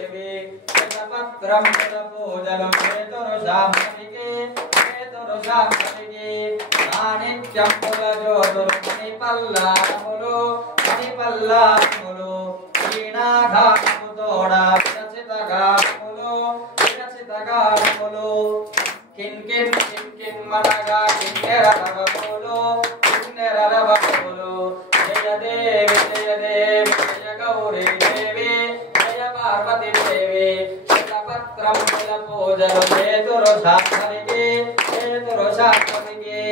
देवी शतपत्रं शतपूजनं हेतुरुषाम्पतिके हेतुरुषाम्पतिके माणिक्यं कुलज्योतिर्मणिपल्लामुलो मणिपल्लामुलो वीणाघातमुतोडा विरचितगामुलो विरचितगामुलो किं किं किं किं मनगा किन्नेररवमुलो किन्नेररवमुलो जय देवी जय गौरी देवी जय पार्वती देवी शतपत्रं शतपूजनं हेतुरुषाम्पतिके हेतुरुषाम्पतिके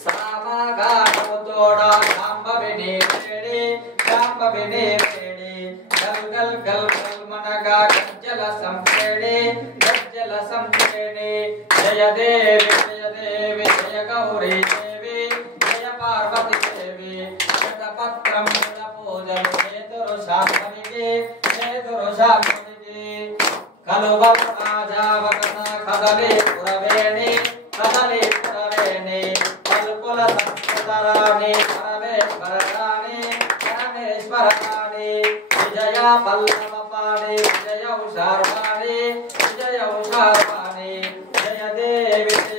सामगानमुतोडा शाम्भविनी रेणी गल गल गल गल मनगा गज्जल संप्रेणी जय देवी जय गौरी देवी जय पार्वती देवी शतपत्रं शतपूजनं हेतुरुषाम्पतिके कलुवत्राजावकसा कदली पुरवेणी कल्कुलसंस्कृतराणि परमेश्वराणि विजया पल्लवपाणि विजय उषार्वाणि जय देवी